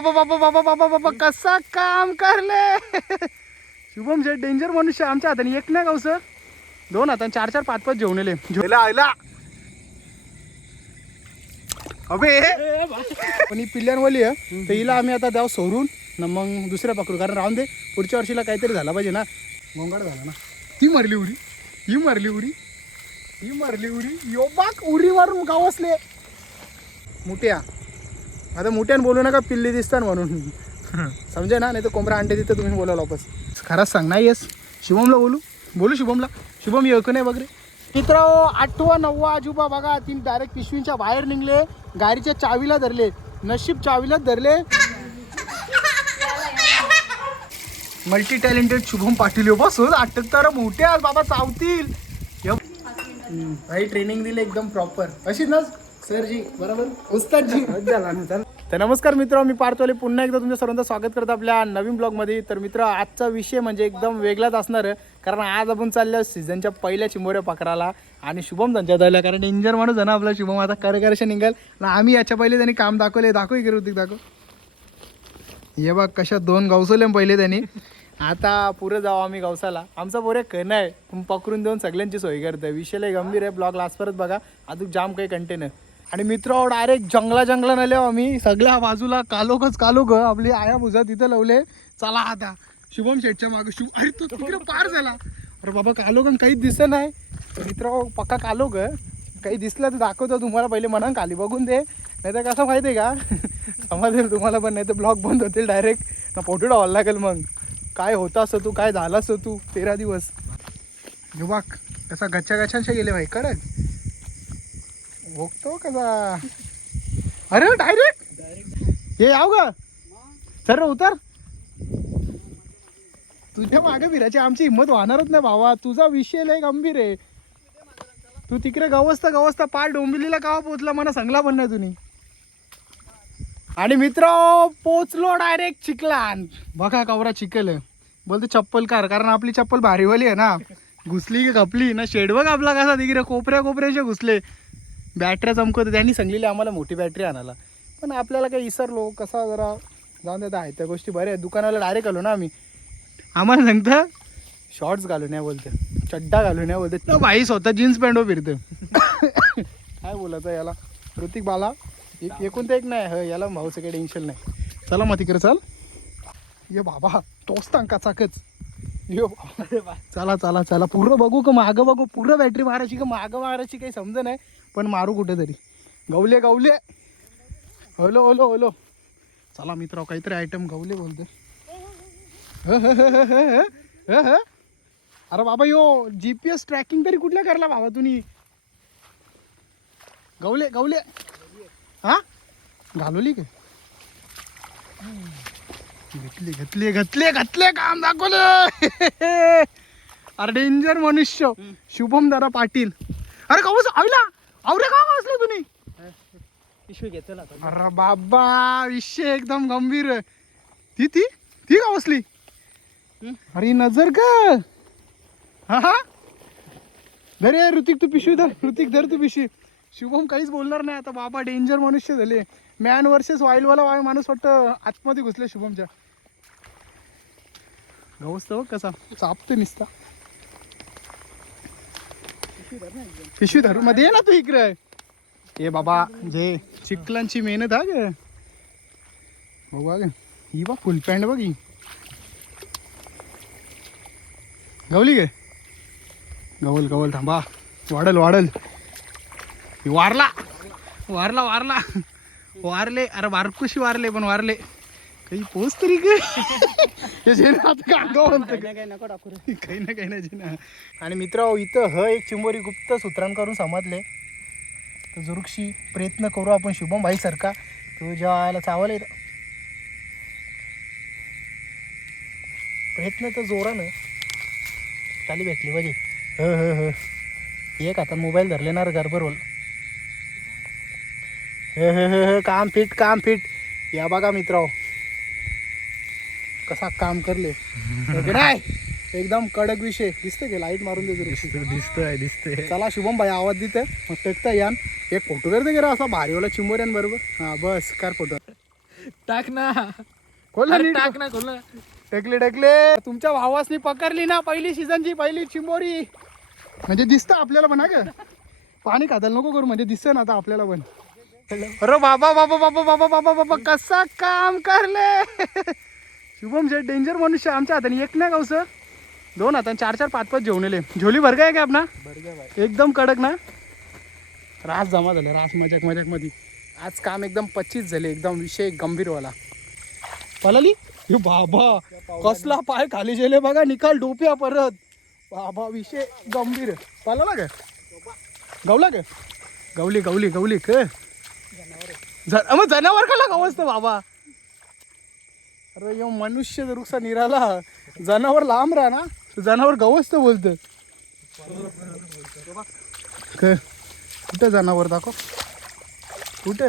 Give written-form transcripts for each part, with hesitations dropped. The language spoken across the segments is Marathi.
बाबा बाबा बाबा बाबा कसा काम करले. शुभम शेठ डेंजर मनुष्य. आमच्या हाताने एक नाही गावस, दोन हाताने चार चार पाच पाच जेवण आयला अबे. पण ही पिल्ल्यांवाली आहे तर हिला आम्ही आता द्याव सोडून ना, मग दुसऱ्या पकडू. कारण राहून दे, पुढच्या वर्षीला काहीतरी झाला पाहिजे ना. गोंगाट झाला ना. ती मारली उडी, ही मारली उडी, ही मारली उडी. यो बाक उडी मारून गाव असले मोठ्या. आता मोठ्यानं बोलू नका पिल्ली दिसतात म्हणून, समजे ना. नाही तर कोंबडा अंडे तिथं तुम्ही बोलावला वापस. खरंच सांग नाही येस. शुभमला बोलू शुभमला. शुभम येऊ नाही बघ रे मित्र. 8वा 9वा आजोबा बघा, तीन डायरेक्ट पिशवींच्या बाहेर निघले. गाडीच्या चावीला धरले, नशीब चावीलाच धरले. मल्टी टॅलेंटेड शुभम पाटील हो बस. अटक तर मोठे आज बाबा चावतील. भाई ट्रेनिंग दिले एकदम प्रॉपर अशी ना सरजी, बरोबर उस्तादजी. तर नमस्कार मित्र, मी पार्थवाले पुन्हा एकदा तुमच्या सर्वांचं स्वागत करतो आपल्या नवीन ब्लॉगमध्ये. तर मित्र आजचा विषय म्हणजे एकदम वेगळाच असणार आहे, कारण आज आपण चाललो सीझनच्या पहिल्या चिंबोऱ्या पकडायला. आणि शुभम त्यांच्या झाल्या, कारण डेंजर माणूस आहे ना आपला शुभम. आता करकर्ष निघाल ना. आम्ही याच्या पहिले त्यांनी काम दाखवले. दाखव इकडे होती, दाखव. हे बघ कशा 2 गावसले पहिले त्यांनी. आता पुढे जाऊ आम्ही गावसाला. आमचा पोरे कण आहे, पकडून देऊन सगळ्यांची सोय करतोय. विषय गंभीर आहे. ब्लॉग लास्ट परत बघा, अजून जाम काही कंटेन आहे. आणि मित्र डायरेक्ट जंगला नेले आम्ही. सगळ्या बाजूला कालोग आपली आया बुजा तिथं लावले. चला आता शुभम शेठच्या मागे. अरे तो तिकडे पार झाला. अरे बाबा कालोगन काहीच दिसत नाही. मित्र पक्का कालोग काही दिसलं तर दाखवतो तुम्हाला. पहिले म्हणा खाली बघून दे, नाही तर कसं माहिती आहे का समजेल तुम्हाला पण. नाही तर ब्लॉग बंद होतील डायरेक्ट ना. फोटो डावायला लागेल मग. काय होता असं तू, काय झाला असं तू 13 दिवस. हे बघ कसा गच्च्या गेले भाई. कडक बघतो कसा. अरे डायरेक्ट हे याव ग सर उतर. तुझ्या मागे फिरायची आमची हिंमत वाहणारच नाही भावा. तुझा विषय लय गंभीर आहे. तू तिकडे गवस्ता पार डोंबिवलीला कावा पोचला मला सांगला पण नाही तुम्ही. आणि मित्र पोचलो डायरेक्ट चिखलान. बघा कवरा चिखल बोलतो चप्पल कार, कारण आपली चप्पल भारीवाली आहे ना. घुसली की कपली ना. शेड बघ आपला कसा तिकडे कोपऱ्याचे घुसले. बॅटऱ्या चमकवते. त्यांनी सांगलेली आम्हाला मोठी बॅटरी आणायला, पण आपल्याला काही इसरलो. कसा जरा जाऊन देता आहे त्या गोष्टी बऱ्या आहेत. दुकानाला डायरेक्ट आलो ना आम्ही. आम्हाला सांगतं शॉर्ट्स घालून या बोलते, चड्डा घालून या बोलते. तर भाई स्वतः जीन्स पॅन्टवर फिरते. काय बोलायचं याला. ऋतिक बाला एकूण ते एक नाही याला भाऊचं काही टेन्शन नाही. चला मग तिकडे चल. ये बाबा तोच टांका चाकच. यो चला पूर्ण बघू का मागं बघू. पूर्ण बॅटरी मारायची का मागं मारायची काही समज नाही, पण मारू कुठेतरी. गवले ओलो चला मित्र. काहीतरी आयटम गवले बोलते. अरे बाबा यो GPS ट्रॅकिंग तरी कुठल्या करला बाबा तुम्ही. गवले हा घालवली का. घेतले काम दाखवलं. अरे डेंजर मनुष्य शुभम दादा पाटील. अरे कावस आईला आवरे का वाचले तुम्ही. पिशवी घेतला. अरे बाबा विषय एकदम गंभीर. ती का वाचली. अरे नजर का. हा धर ऋतिक तू पिशवी धर. ऋतिक धर तू पिशवी. शुभम काहीच बोलणार नाही आता. बाबा डेंजर मनुष्य झाले. मॅन वर्सेस वाईल्डवाला माणूस वाटतं आतमध्ये घुसले शुभमच्या. गवस्त बघ कसा चापतो निसता. पिशवी धरू मध्ये ये ना तू इकडे. हे बाबा जे चिखलांची मेहनत हा ग. बघा ग ही बा फुल पॅन्ट बघ ही. गवली गे गवल थांबा. वाढल वारला वारले. अरे वारकुशी वारले पण वारले काही पोच तरी काही ना. आणि मित्र इथं एक चिंबोरी गुप्त सूत्रांकरून समजले. तर जुरुक्षी प्रयत्न करू आपण. शुभम भाई सारखा तो जेव्हा चावलं येतं प्रयत्न तर जोरानं चाली भेटली पाहिजे. एक आता मोबाईल धरले ना गरबरोल. काम फिट. या बघा मित्र कसा काम करले नाही. एकदम कडक विषय. दिसते की लाईट मारून दे. दिसतोय. चला शुभम भाई आवाज देते मग टेकता यान. एक फोटो करते गेला असा भारीवाला चिंबोऱ्यांबरोबर. हा बस कर फोटो. टाक ना खोल ना नीट. टाक ना खोल ना. ढकले तुमच्या भावासनी पकडली ना पहिली सीझनची पहिली चिंबोरी. म्हणजे दिसतं आपल्याला पण. का पाणी खाताल नको करू म्हणजे दिसतं ना आता आपल्याला पण. अरे बाबा बाबा बाबा बाबा बाबा बाबा कसा काम करले. शुभम शेठ डेंजर मनुष्य. आमच्या हाताने एक नाही गावचं, 2 हाताने 4-4 5-5 जेवण आले. झोली भर काय का आपला एकदम कडक ना. रास जमा झाले रास मजाक मजाक मध्ये. आज काम एकदम 25 झाले एकदम विषय गंभीरवाला. पलाली बाबा कसला पाय खाली गेले बघा. निकाल डोप्या परत बाबा विषय गंभीर. पाला का गावला का गावली गावली गावली क मग जनावर का लागावं असतं बाबा. अरे यो मनुष्य जर रुक्षा निराला जनावर लांब राहा ना. जनावर गवस्त बोलतं. कुठे जनावर दाखव कुठे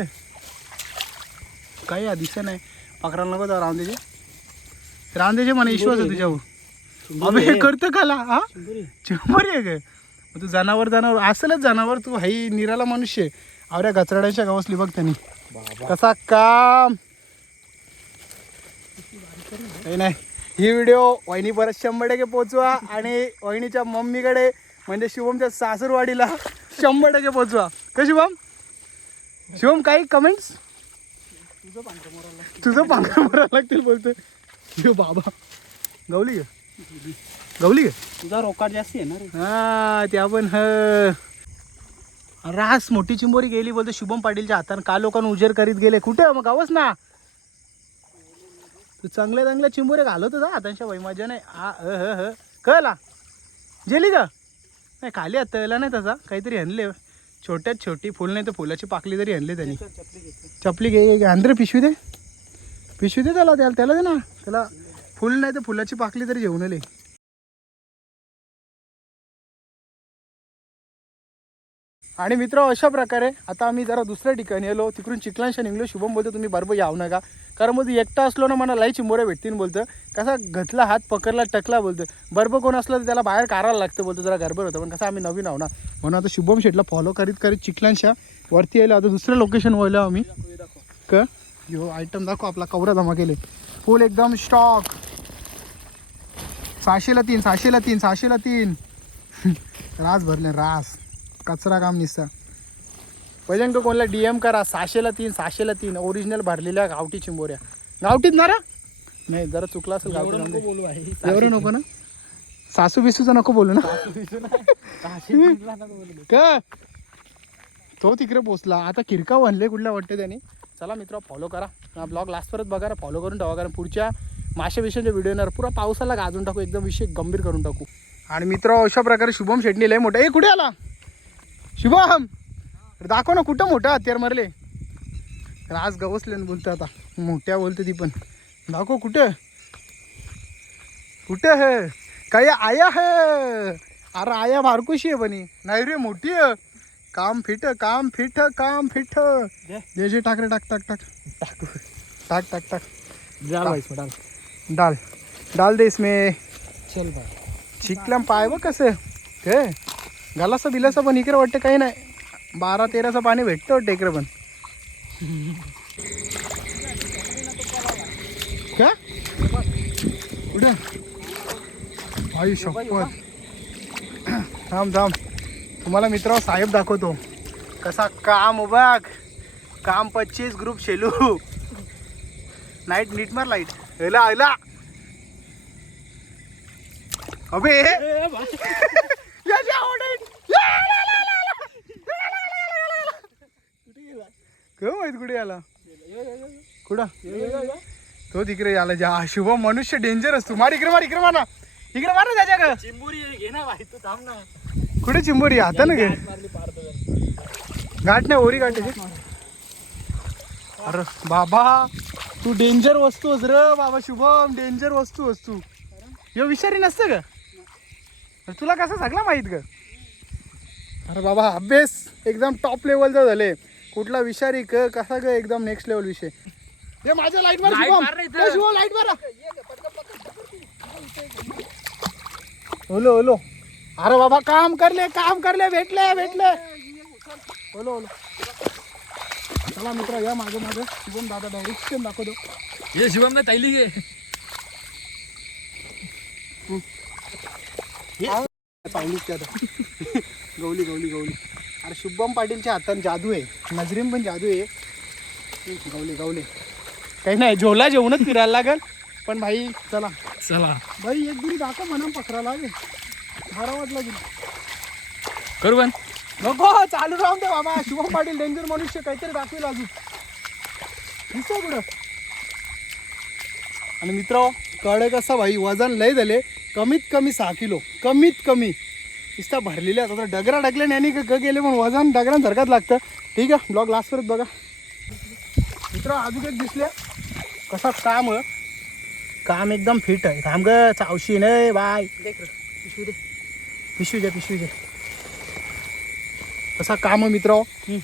काही दिसत नाही. पकडायला नको रामदेचे रामदेचे मला विश्वास आहे तुझ्यावर. अबे हे करतं काला हा चिंबरी आहे काय. तू जनावर जनावर असलच जनावर. तू हाई निराला मनुष्य. अरे गचराड्याच्या गावासली बघ त्यांनी कसा काम. नाही ही व्हिडिओ वहिनी परत 100% पोचवा. आणि वहिनीच्या मम्मीकडे म्हणजे शिवमच्या सासूरवाडीला 100% पोचवा. का शिवम. शिवम काही कमेंट्स. तुझं पांघर मारायला लागतील बोलतोय बाबा. गवली ग गवली ग तुझा रोकाट जास्त आहे ना रे. हा त्या पण रास मोठी चिंबोरी गेली बोलतो शुभम पाटीलच्या हाताने. का लोकांना उजेर करीत गेले कुठे मग गावच ना. तू चांगल्या चांगल्या चिंबोरे घालवतो जा हातांच्या वय मजा नाही. कळला जेली का नाही खाली आता नाही तसा काहीतरी आणले छोट्यात छोटी फुल नाही तर फुलाची पाकली तरी आणली त्यांनी. चपली घे अंदर पिशवी दे पिशवी दे त्याला त्याला दे ना. त्याला फुल नाही तर फुलाची पाकली तरी घेऊन आले. आणि मित्र अशा प्रकारे आता आम्ही जरा दुसऱ्या ठिकाणी आलो. तिकडून चिखलांशा निघलो. शुभम बोलतो तुम्ही बरोबर यावं नका कारण मग एकटा असलो ना मला लई चिंबोऱ्या भेटतील बोलतं. कसा घतला हात पकडला टकला बोलतं. बरोबर कोण असलं तर त्याला बाहेर काढायला लागतं बोलतो. जरा गडबड होतं पण कसं आम्ही नवीन आहो ना म्हणून आता शुभम शेटला फॉलो करीत करीत चिखलांशा वरती यायला. आता दुसऱ्या लोकेशन वळलो आम्ही. क यो आयटम दाखव आपला कवरा जमा केले फुल एकदम स्टॉक. 600ला 3 600ला 3 600ला 3 रास भरले रास. कचरा काम निसता. पहिल्यांदा कोणाला DM करा. 600ला 3 600ला 3 ओरिजिनल भरलेल्या गावठी चिंबोऱ्या. गावठीत ना रा नाही जरा चुकला असेल गावठी बोलू आहे एवढं नको ना. सासू बिसूचं नको बोलू ना. का तो तिकडे पोचला आता किरका बनले कुठल्या वाटते त्याने. चला मित्र फॉलो करा ब्लॉग लास्ट परत बघा फॉलो करून टाका कारण पुढच्या माशा विषयाच्या व्हिडिओ येणार पुरा पावसाला गाजून टाकू एकदम विषय गंभीर करून टाकू. आणि मित्र अशा प्रकारे शुभम शेटणी लय मोठा. कुठे आला शुभम दाखव ना कुठं मोठं हत्यार मारले. आज गवसले बोलतो आता मोठ्या बोलते ती पण दाखव कुठं कुठं है काय आया है. अरे आया बारकुशी आहे पण नाही रे मोठी आहे. काम फिट काम फिट काम फिट. जे जे टाक रे टाक टाक टाक टाक टाक टाक टाक डाल भाई इसमें डाल डाल डाल दे इसमें. चल भाई चिखलाम पाय बघ कसं काय गालाचं बिलाचं पण इकडे वाटतं काही नाही. 12-13चं पाणी भेटतं वाटतं इकडे पण. का कुठं आई शपथ. थांब थांब तुम्हाला मित्र साहेब दाखवतो कसा काम बघ. काम 25 ग्रुप शेलू नाईट नीट मार लाईट हेला आयला अबे माहित कुठे आला कुठं तो तिकडे आला. जा शुभम मनुष्य डेंजर असतो. मार इकडे मार इकडे मार ना इकडे मार ना त्याच्या चिंबोरी घे ना भाई तू थांब ना. कुठे चिंबोरी आता ना घे गाठ नाही ओरी गाठ. अरे बाबा तू डेंजर वस्तूस रे बाबा शुभम डेंजर वस्तू असतो. यो विषारी नसतं का तुला कसं सगळं माहित ग. अरे बाबा अभ्यास एकदम टॉप लेवलचा झाले. कुठला विषारी क कसा ग एकदम नेक्स्ट लेवल विषय. हे माझ्या लाईट मार शुभम लाईट मारा. ओलो ओलो अरे बाबा काम करले भेटले ओलो ओलो चला मित्र या माझं शुभम दादा डायरेक्शन दाखवतो. ये शिवम ने तैली घे. पाहिलीच ते आता गवली गवली गवली. अरे शुभम पाटीलच्या हातात जादू आहे, नजरेम पण जादू आहे. गवले गवले काही नाही, झोला जेवणच फिरायला लागेल. पण भाई चला चला भाई एक दिवशी दाखव म्हणून पकडायला लागेल. बरं वाटलं की करू पण. नको चालू राहून दे बाबा. शुभम पाटील डेंजर मनुष्य काहीतरी दाखवेल अजून. दिसतो कुठं. आणि मित्र कळे कसं भाई वजन लय झाले, कमीत कमी 6 किलो कमीत कमी. नुसता भरलेले आता डगरा टाकल्याने आणि गेले पण वजन डगरांसारखंच लागतं. ठीक आहे ब्लॉग लास्ट परत बघा. मित्र अजून एक दिसले कसा काम एकदम फिट आहे. थांब ग चावशी नाही बाय. पिशवी दे पिशवी दे. तसा काम मित्र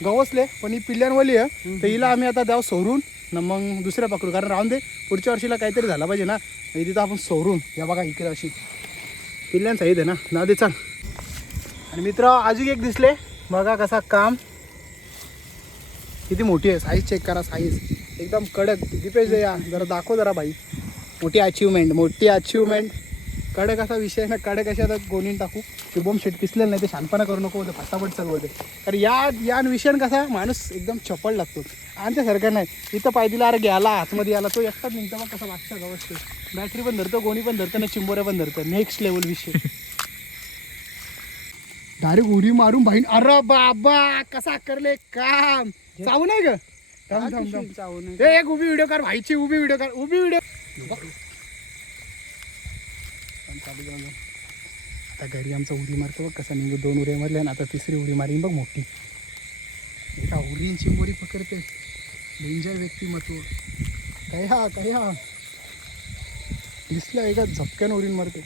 गवसले पण ही पिल्ल्यांवाली आहे. तर हिला आम्ही आता द्याव सोडून न मग दुसऱ्या पकडू. कारण राहून दे पुढच्या वर्षीला काहीतरी झाला पाहिजे ना. तिथं आपण सोडून या बघा इकडे अशी पिल्ल्यांचा आहे ना दे चाल. आणि मित्र अजून एक दिसले बघा कसा काम किती मोठी आहे. साईज चेक करा, साईज एकदम कडक. दीपेश या जरा दाखव जरा भाई. मोठी अचिव्हमेंट. कडक असा विषय ना, कडक अशा आता गोणीन टाकू. शुभम शेट पिसलेलं नाही ते शानपणा करू नको होतं, फटाफट चालू होते. कारण या विषयानं कसा माणूस एकदम चपळ लागतो. आमच्यासारखं नाही इथं पाय दिला अरे गेला आतमध्ये आला तो एकटाच निघतो. मग कसा वाटतं गवसतो. बॅटरी पण धरतो, गोणी पण धरतं ना, चिंबोऱ्या पण धरतं. नेक्स्ट लेवल विषय. डायरेक्ट उडी मारून भाई. अरे बाबा कसा करले काम. चावू नाही ग. एक उभी व्हिडिओ कर भाईची. उभी व्हिडिओ आता घरी आमचा उडी मारतो बघ कसा निघू. 2 उड्या मारल्या आणि आता 3री उडी मारीन बघ मोठी. एका उरीन चिंबोरी पकडते. डेंजर व्यक्तिमत्व. काय हा दिसलं एका झपक्यानं उरीन मारते.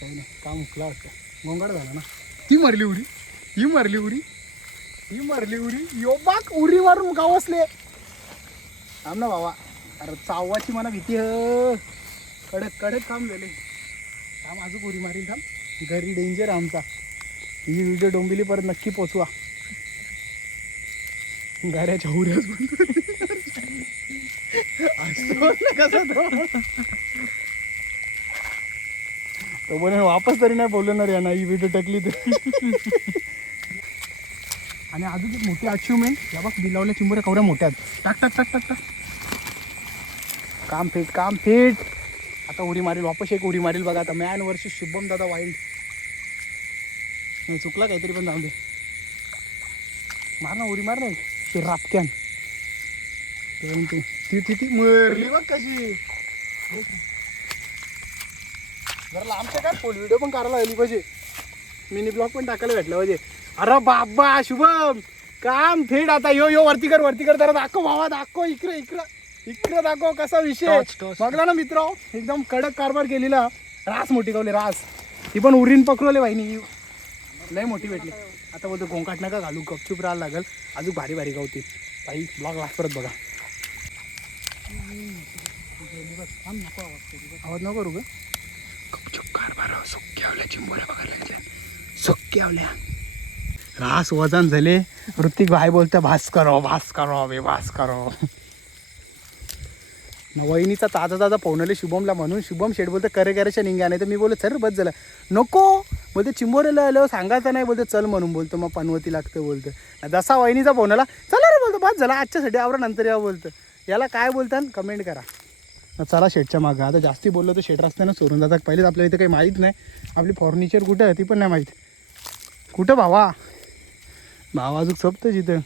काही नाही काम उकला वाटतं. गोंगाड झाला ना. ती मारली उडी. ही मारली उडी. यो बाक उडी मारून गावसले. थांब ना बाबा. अरे चावाची मला भीती. कडक काम झाले. थांब अजून उडी मारील. थांब घरी डेंजर आमचा. ही व्हिडिओ डोंबिवली परत नक्की पोचवा. घराच्या उड्याच कसा तो बोले वापस तरी नाही बोलणार यांना ही व्हिडिओ टाकली तर. आणि अजून एक मोठी अचिव्हमेंट या बघ. बिलावल्या चिंबोऱ्या कवऱ्या मोठ्या टाक. काम फिट. आता उडी मारील वापस. एक उडी मारील बघा आता. मॅन वर्सेस शुभम दादा वाईल्ड. नाही चुकला काहीतरी पण जाऊ दे. मार ना उडी मार नाही रापक्यान. ती मरली बघ कशी. जरा लांबच्या काय फुल व्हिडिओ पण करायला आली पाहिजे. मिनी ब्लॉग पण टाकायला भेटला पाहिजे. अरे बाबा शुभम काम फिट. आता यो वरती कर जरा दाखव भावा. दाखव इकडे दाखव कसा विषय. बघला ना मित्र एकदम कडक कारभार केलेला. रास मोठी गावली रास. ती पण उरीन पकडवले बाईनी. लय मोठी भेटली. आता बोलतो गोंकाट नका घालू, गपचूप राहायला लागेल. अजून भारी गावतील बाई. ब्लॉग लास्ट परत बघा. आवाज नको करू ग. गपचूप कारभार. सुक्यावल्या चिंबोऱ्या बघायला सुक्यावल्या. रास वजन झाले. ऋतिक भाई बोलते भास करो. वहिनीचा ताजा पवनले शुभमला म्हणून शुभम शेठ बोलते करेच्या निघ्या. नाही तर मी बोलतो सर बस झालं. नको बोलते चिंबोरेला आलो सांगायचं नाही. बोलते चल म्हणून बोलतो. मग पनवती लागतं बोलतं. जसा वहिनीचा पवनला चला रे बोलतो बस झाला आजच्यासाठी आवरा नंतर या बोलतं. याला काय बोलतात कमेंट करा. चला शेटच्या मागं. आता जास्ती बोललो तर शेट रस्त्यानं सोडून जातात. पहिलेच आपल्या इथे काही माहीत नाही. आपली फर्निचर कुठं आहे ती पण नाही माहीत. कुठं भावा अजून सपतं तिथं.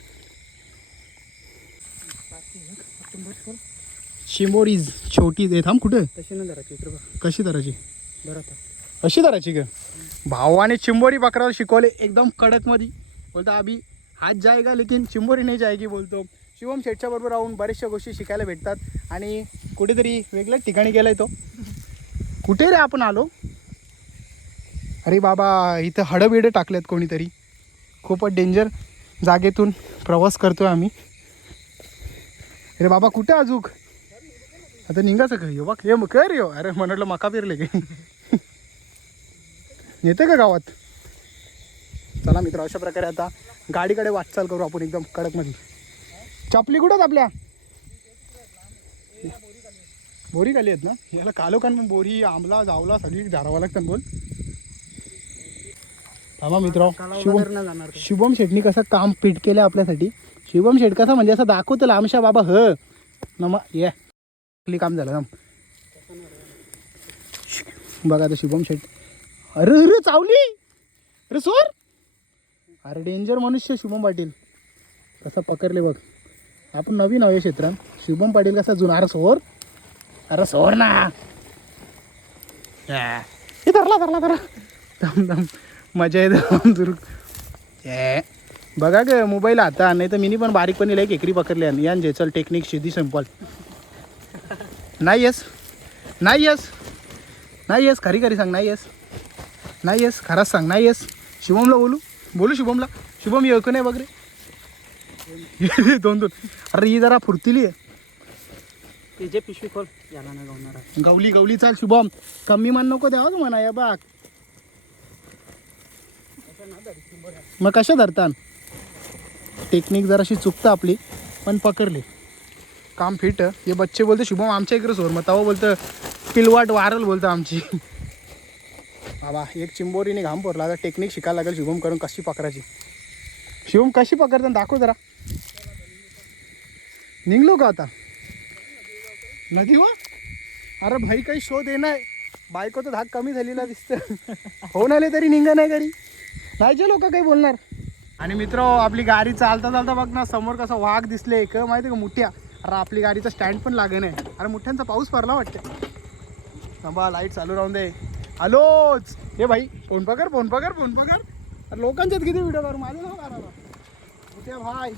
शिंबोरीज छोटी दे. थांब कुठे कशी धरायची. अशी धरायची का. भावाने चिंबोरी पकडायला शिकवले एकदम कडक मध्ये. बोलतो अभी हात जाएगा लेकिन चिंबोरी नाही जाएगी बोलतो. शिवम शेटच्या बरोबर राहून बऱ्याचशा गोष्टी शिकायला भेटतात. आणि कुठेतरी वेगळ्याच ठिकाणी गेलाय तो. कुठे रे आपण आलो. अरे बाबा इथं हडबिडे टाकलेत कोणीतरी. खूपच डेंजर जागेतून प्रवास करतोय आम्ही. अरे बाबा कुठे अजूक. आता निघायचं का. यो बघ हे कर यो. अरे म्हटलं मका पेरले काय. येते का गावात. चला मित्र, अशा प्रकारे आता गाडीकडे वाटचाल करू आपण एकदम कडकमध्ये. चपली कुठं आपल्या बोरी खाली आहेत ना, याला कालोखान पण बोरी आंबला जावला सगळी झाडावं लागतं बोल. थांबा मित्र, शुभम शेटनी कसं काम पीठ केलं आपल्यासाठी. शुभम शेट कसा म्हणजे असं दाखवतो आमशा बाबा ये काम झालं. बघा आता शुभम शेट, अरे अरे चावली, अरे सोर, अरे डेंजर मनुष्य शुभम पाटील कसा पकडले बघ. आपण नवीन हवे क्षेत्रात, शुभम पाटील कसा जुना. अरे सोर ना, हे धरला दम दम मजा येते. बघा ग मोबाईल आता, नाही तर मिनी पण बारीकपणी लई खेकडी पकडली आणि यांचे चल टेक्निक शिदी सिंपल. नाही येस खरी खरी सांग. नाही येस खराच सांग. नाही येस शुभमला बोलू शुभमला. शुभम ये नाही बघ रे. दोन अरे ही जरा फुर्तिली आहे. जे पिशवी खोल याला नाही गावणार. गवली चाल शुभम, कमी मान नको द्यावा तू म्हणा या बाग. मग कशा धरतात, टेक्निक जराशी चुकतं आपली पण पकडली काम फिट. हे बच्चे बोलते शुभम आमच्या इकडे सोर, मग तवा बोलतं पिलवाट वारल बोलतं आमची. बाबा एक चिंबोरीने घाम पोरला. आता टेक्निक शिकायला लागेल शुभम करून कशी पकडायची. शुभम कशी पकडतात दाखव जरा. निघलो का आता नदी वा. अरे भाई काही शोध येणार, बायको तर धाक कमी झालेला दिसतं. होऊन आले तरी निघा नाही घरी, नाही जे लोक काही बोलणार. आणि मित्र आपली गाडी चालता बघ ना, समोर कसा वाघ दिसले एक माहिती का मुठ्या. अरे आपली गाडीचा स्टँड पण लागे नाही. अरे मुठ्यांचा पाऊस पडला वाटतं. थांबा लाईट चालू राहून दे. हॅलोच हे भाई, फोन पकड. अरे लोकांच्यात किती व्हिडिओ करू, माझं नाव करायला मुठ्या भाई.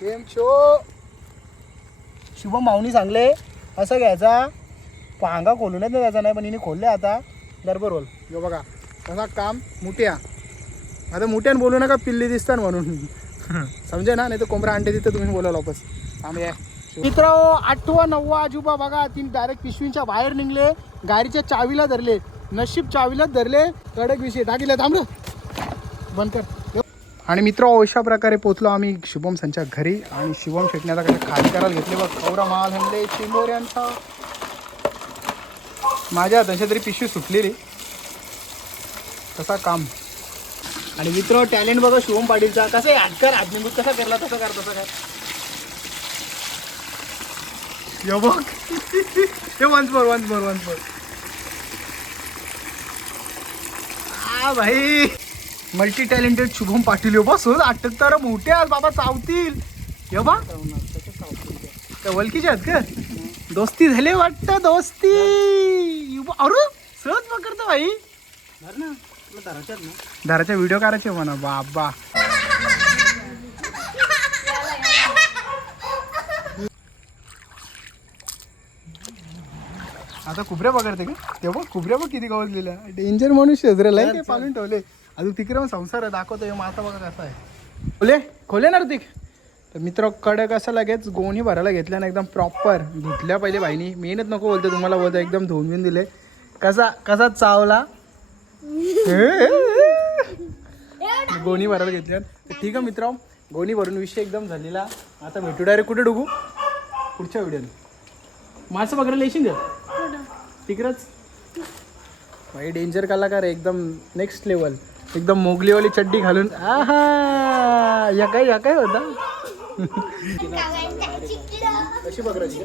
गेम शो शुभम माऊनी सांगले असं घ्यायचा, पांगा खोलूनच नाही द्यायचा नाही, पण हिने खोलले आता बरोबर बोल. जो बघा तसा काम मुठ्या. आता मुठ्यान बोलू नका पिल्ली दिसतात म्हणून समजे ना, नाही तर कोंबडा अंडे तिथं तुम्ही बोला वापस. आम्ही मित्र 8वा 9वा अजूबा बघा, तीन डायरेक्ट पिशवींच्या बाहेर निघले, गाडीच्या चावीला धरले. नशीब चावीलाच धरले, कडक विषय टाकीला. थांबलं बंद कर. आणि मित्र अशा प्रकारे पोचलो आम्ही शुभम संच्या घरी. आणि शुभम शेटण्याकडे खाली करायला घेतले बघ कौरा माल हंडे चिंबोऱ्यांचा. माझ्या तशा तरी पिशवी सुटलेली तसा काम. आणि मित्र टॅलेंट बघा शुभम पाटीलचा, कसं आहे हातकर हातनिंबूत कसा करला तसं काय बघ. हे वन्स मोर भाई. मल्टी टॅलेंटेड शुभम पाटील यो बसून अटक तर मोठे आज बाबा चावतील. ये बा त्या वलकीचे आहेत का, दोस्ती झाले वाटतं दोस्ती. अरे सहज पकडतो भाई. धराच्या व्हिडिओ करायचे म्हणा बाबा. आता कुबऱ्या पकडते का, तेव्हा कुबऱ्या बघ किती गवसलेल्या. डेंजर मनुष्य रे, लय काय पालून ठेवले. अजून तिकडे मग संसार आहे दाखवतो. माता बघा कसा आहे. खोले ना ऋतिक. तर मित्र कडक असं लगेच गोणी भरायला घेतल्या ना, एकदम प्रॉपर धुतल्या पहिले भाईनी. मेहनत नको बोलतो तुम्हाला, बोलतो एकदम धुवून बिन दिले. कसा चावला गोणी भरायला घेतल्या. तर ठीक आहे मित्र, गोणी भरून विषय एकदम झालेला. आता भेटू डायरेक्ट कुठे डुगू पुढच्या व्हिडिओने. मासं बघायला येशील का तिकडंच. भाई डेंजर कलाकार आहे एकदम नेक्स्ट लेवल. एकदम मोगलीवाली चड्डी घालून. आहा या काय होता. अशी पकडायची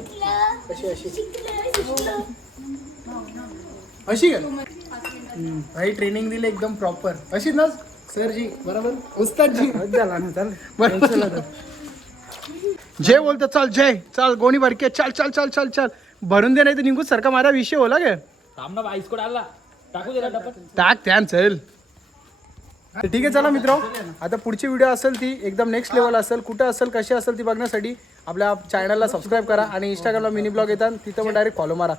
अशी का भाई. ट्रेनिंग दिली एकदम प्रॉपर अशी ना सरजी बरोबर. उस्तादजी जय बोलतो. चल जय चल गोणी भरके चल भरून दे, नाही तर निघून सारखा माझा विषय होला गे. टाक त्यान चल. ठीक आहे चला मित्र, आता पुढची व्हिडिओ असेल ती एकदम नेक्स्ट लेवल असेल. कुठं असेल कशी असेल ती बघण्यासाठी आपल्या चॅनलला सबस्क्राईब करा. आणि इंस्टाग्रामला मिनी ब्लॉग येतात तिथं पण डायरेक्ट फॉलो मारा.